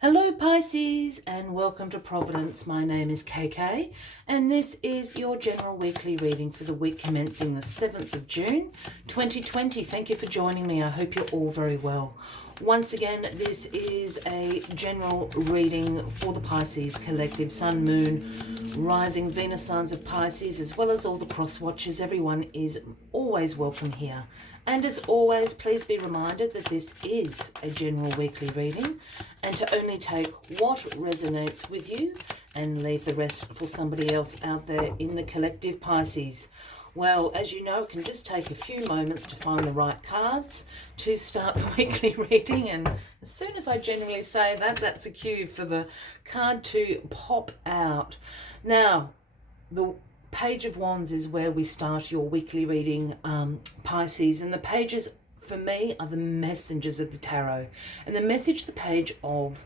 Hello Pisces and welcome to Providence. My name is KK and this is your general weekly reading for the week commencing the 7th of June 2020. Thank you for joining me. I hope you're all very well. Once again, this is a general reading for the Pisces collective, Sun, Moon, Rising, Venus signs of Pisces, as well as all the cross watchers. Everyone is always welcome here. And as always, please be reminded that this is a general weekly reading and to only take what resonates with you and leave the rest for somebody else out there in the collective Pisces. Well, as you know, it can just take a few moments to find the right cards to start the weekly reading. And as soon as I generally say that, that's a cue for the card to pop out. Now, the Page of Wands is where we start your weekly reading, Pisces. And the pages, for me, are the messengers of the tarot. And the message the Page of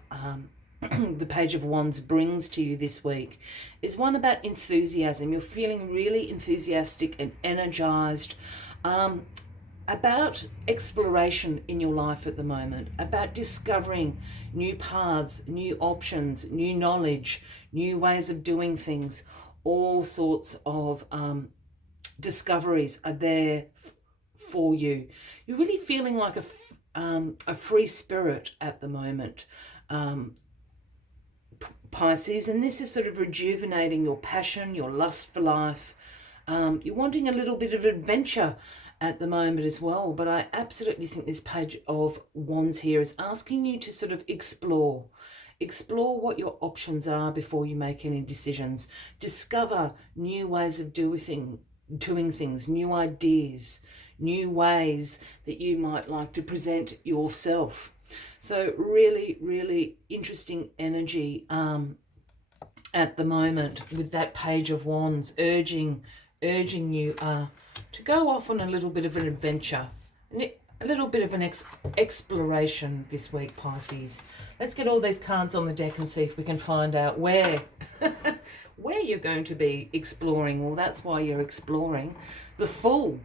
the Page of Wands brings to you this week is one about enthusiasm. You're feeling really enthusiastic and energized about exploration in your life at the moment, about discovering new paths, new options, new knowledge, new ways of doing things. All sorts of discoveries are there for you. You're really feeling like a free spirit at the moment, Pisces, and this is sort of rejuvenating your passion, your lust for life. You're wanting a little bit of adventure at the moment as well, but I absolutely think this Page of Wands here is asking you to sort of explore what your options are before you make any decisions. Discover new ways of doing things, new ideas, new ways that you might like to present yourself. So really, really interesting energy at the moment with that Page of Wands urging you to go off on a little bit of an adventure, a little bit of an exploration this week, Pisces. Let's get all these cards on the deck and see if we can find out where you're going to be exploring. Well, that's why you're exploring. The Fool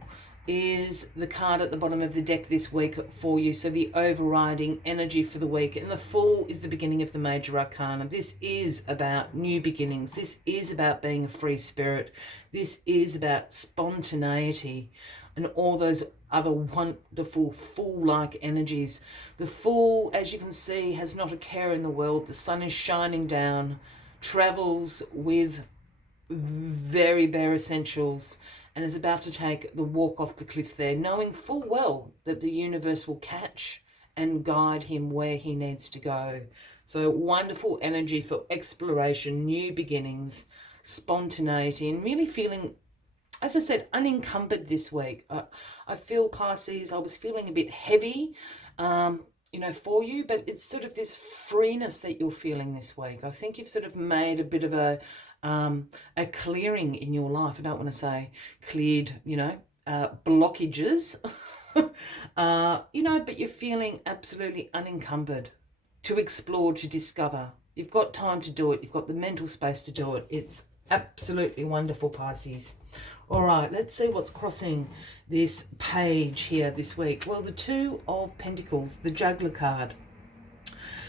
is the card at the bottom of the deck this week for you, so the overriding energy for the week. And the Fool is the beginning of the major arcana. This is about new beginnings. This is about being a free spirit. This is about spontaneity and all those other wonderful Fool-like energies. The Fool, as you can see, has not a care in the world. The sun is shining down, travels with very bare essentials, and is about to take the walk off the cliff there, knowing full well that the universe will catch and guide him where he needs to go. So wonderful energy for exploration, new beginnings, spontaneity, and really feeling, as I said, unencumbered this week. I feel, Pisces, I was feeling a bit heavy, for you, but it's sort of this freeness that you're feeling this week. I think you've sort of made a bit of a clearing in your life. I don't want to say cleared, blockages, but you're feeling absolutely unencumbered to explore, to discover. You've got time to do it. You've got the mental space to do it. It's absolutely wonderful, Pisces. All right, let's see what's crossing this page here this week. Well, the Two of Pentacles, the Juggler card.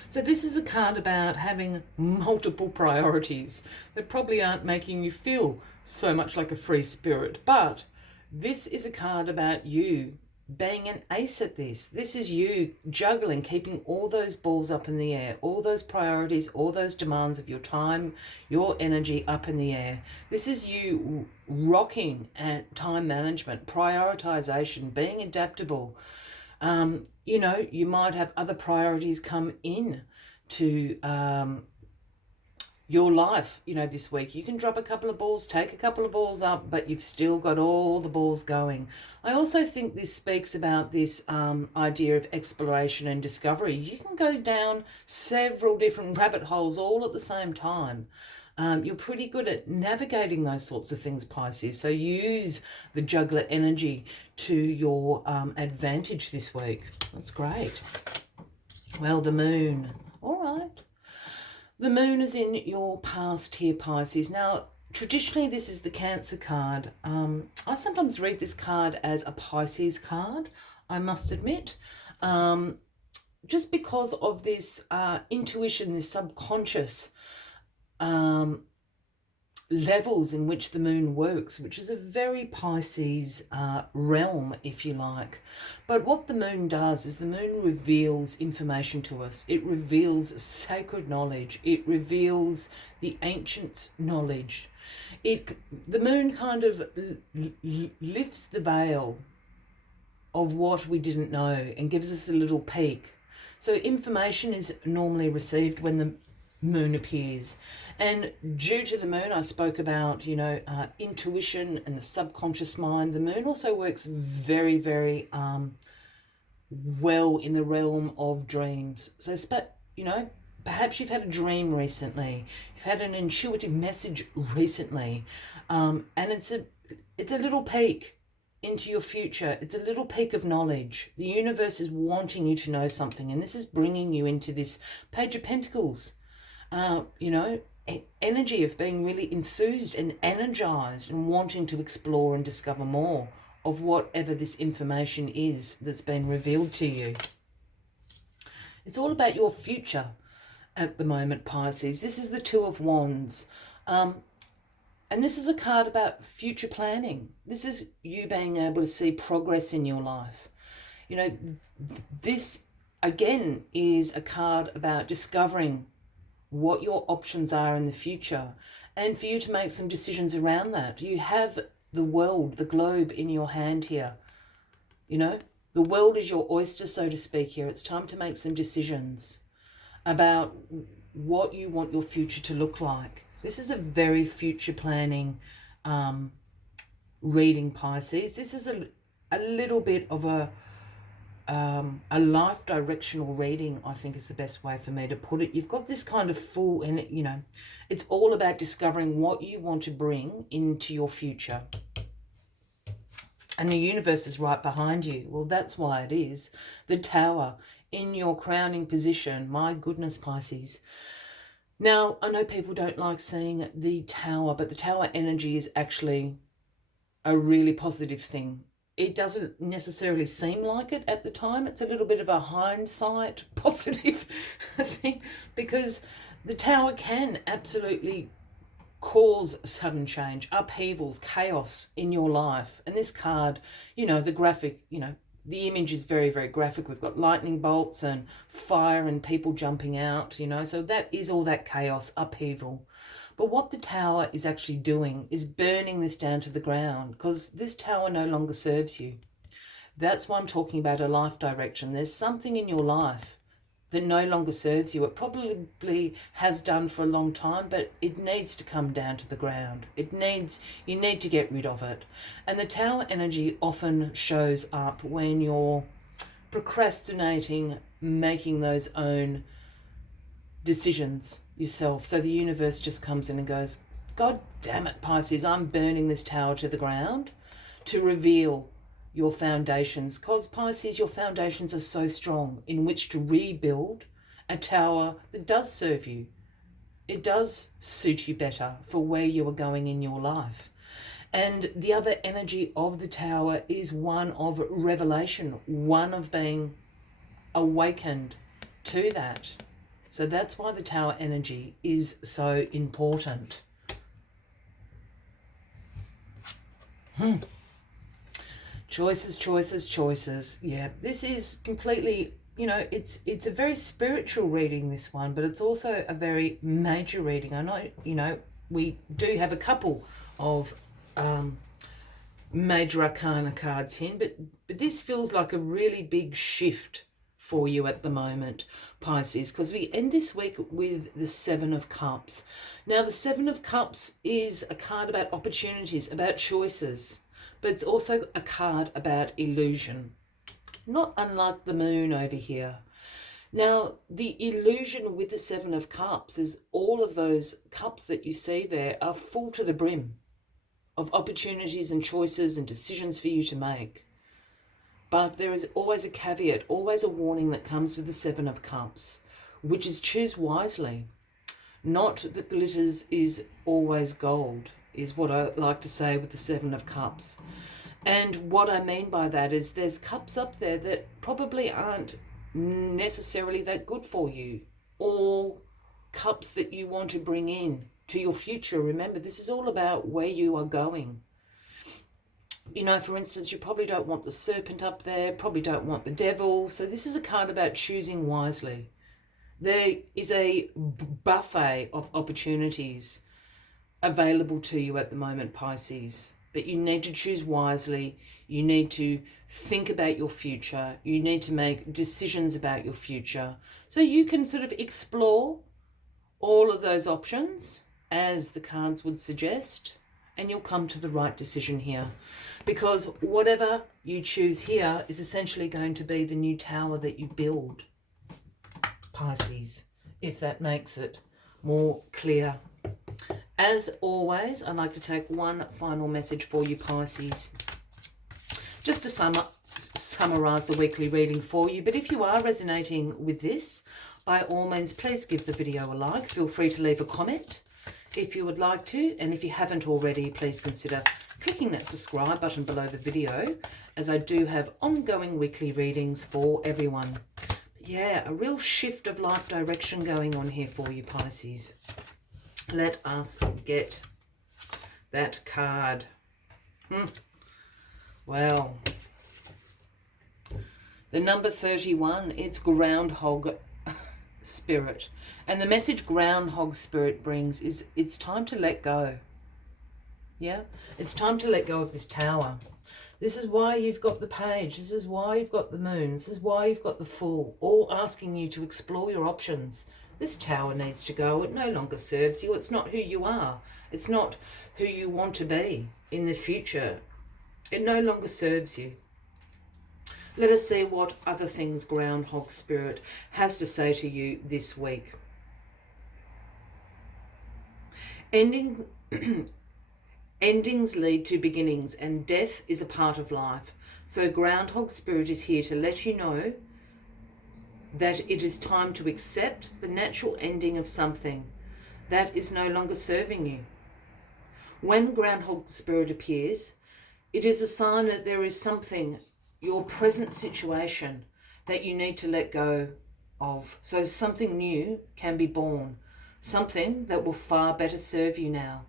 So this is a card about having multiple priorities that probably aren't making you feel so much like a free spirit. But this is a card about you being an ace at this. This is you juggling, keeping all those balls up in the air, all those priorities, all those demands of your time, your energy up in the air. This is you rocking at time management, prioritization, being adaptable. You might have other priorities come in to your life, this week. You can drop a couple of balls, take a couple of balls up, but you've still got all the balls going. I also think this speaks about this idea of exploration and discovery. You can go down several different rabbit holes all at the same time. You're pretty good at navigating those sorts of things, Pisces. So use the juggler energy to your advantage this week. That's great. Well, the Moon. All right. The Moon is in your past here, Pisces. Now, traditionally, this is the Cancer card. I sometimes read this card as a Pisces card, I must admit. just because of this intuition, this subconscious levels in which the moon works, which is a very Pisces realm, if you like. But what the moon does is the moon reveals information to us. It reveals sacred knowledge. It reveals the ancients' knowledge. The moon kind of lifts the veil of what we didn't know and gives us a little peek. So information is normally received when the moon appears. And due to the moon, I spoke about, intuition and the subconscious mind. The moon also works very, very well in the realm of dreams. So, perhaps you've had a dream recently. You've had an intuitive message recently. And it's a little peek into your future. It's a little peek of knowledge. The universe is wanting you to know something, and this is bringing you into this Page of Pentacles, energy of being really enthused and energized and wanting to explore and discover more of whatever this information is that's been revealed to you. It's all about your future at the moment, Pisces. This is the Two of Wands. And this is a card about future planning. This is you being able to see progress in your life. This, again, is a card about discovering what your options are in the future and for you to make some decisions around that. You have the world, the globe in your hand here. The world is your oyster, so to speak, here. It's time to make some decisions about what you want your future to look like. This is a very future planning reading, Pisces. This is a little bit of a life directional reading, I think is the best way for me to put it. You've got this kind of full, and it's all about discovering what you want to bring into your future. And the universe is right behind you. Well, that's why it is. The Tower in your crowning position. My goodness, Pisces. Now, I know people don't like seeing the Tower, but the Tower energy is actually a really positive thing. It doesn't necessarily seem like it at the time. It's a little bit of a hindsight positive thing, because the Tower can absolutely cause sudden change, upheavals, chaos in your life. And this card, the graphic, the image is very, very graphic. We've got lightning bolts and fire and people jumping out, so that is all that chaos, upheaval. But what the Tower is actually doing is burning this down to the ground, because this Tower no longer serves you. That's why I'm talking about a life direction. There's something in your life that no longer serves you. It probably has done for a long time, but it needs to come down to the ground. You need to get rid of it. And the Tower energy often shows up when you're procrastinating, making those own decisions yourself. So the universe just comes in and goes, God damn it, Pisces, I'm burning this Tower to the ground to reveal your foundations, because Pisces, your foundations are so strong in which to rebuild a tower that does serve you. It does suit you better for where you are going in your life. And the other energy of the Tower is one of revelation, one of being awakened to that. So that's why the Tower energy is so important. Choices. Yeah, this is completely, it's a very spiritual reading, this one, but it's also a very major reading. I know, we do have a couple of major arcana cards here, but this feels like a really big shift for you at the moment, Pisces, because we end this week with the Seven of Cups. Now, the Seven of Cups is a card about opportunities, about choices, but it's also a card about illusion, not unlike the moon over here. Now, the illusion with the Seven of Cups is all of those cups that you see there are full to the brim of opportunities and choices and decisions for you to make. But there is always a caveat, always a warning that comes with the Seven of Cups, which is choose wisely. Not that glitters is always gold, is what I like to say with the Seven of Cups. And what I mean by that is there's cups up there that probably aren't necessarily that good for you, or cups that you want to bring in to your future. Remember, this is all about where you are going. You know, for instance, you probably don't want the serpent up there, probably don't want the devil. So this is a card about choosing wisely. There is a buffet of opportunities available to you at the moment, Pisces. But you need to choose wisely. You need to think about your future. You need to make decisions about your future. So you can sort of explore all of those options as the cards would suggest, and you'll come to the right decision here. Because whatever you choose here is essentially going to be the new tower that you build, Pisces, if that makes it more clear. As always, I'd like to take one final message for you, Pisces. Just to summarise the weekly reading for you. But if you are resonating with this, by all means, please give the video a like. Feel free to leave a comment if you would like to. And if you haven't already, please consider clicking that subscribe button below the video, as I do have ongoing weekly readings for everyone. Yeah, a real shift of life direction going on here for you, Pisces. Let us get that card. Well, the number 31, it's Groundhog Spirit. And the message Groundhog Spirit brings is it's time to let go. Yeah, it's time to let go of this tower. This is why you've got the Page. This is why you've got the Moon. This is why you've got the Fool, all asking you to explore your options. This tower needs to go. It no longer serves you. It's not who you are. It's not who you want to be in the future. It no longer serves you. Let us see what other things Groundhog Spirit has to say to you this week. Endings lead to beginnings, and death is a part of life. So Groundhog Spirit is here to let you know that it is time to accept the natural ending of something that is no longer serving you. When Groundhog Spirit appears, it is a sign that there is something, your present situation, that you need to let go of. So something new can be born, something that will far better serve you now.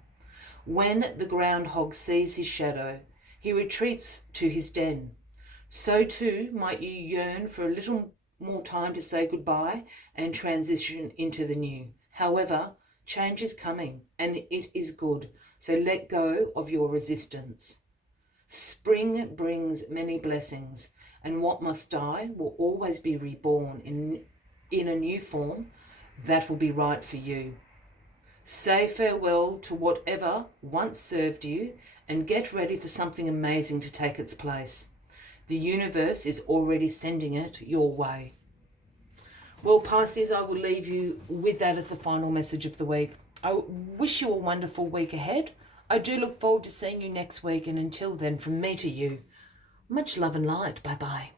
When the groundhog sees his shadow, he retreats to his den. So too might you yearn for a little more time to say goodbye and transition into the new. However, change is coming, and it is good. So let go of your resistance. Spring brings many blessings, and what must die will always be reborn in a new form that will be right for you. Say farewell to whatever once served you and get ready for something amazing to take its place. The universe is already sending it your way. Well, Pisces, I will leave you with that as the final message of the week. I wish you a wonderful week ahead. I do look forward to seeing you next week, and until then, from me to you, much love and light. Bye-bye.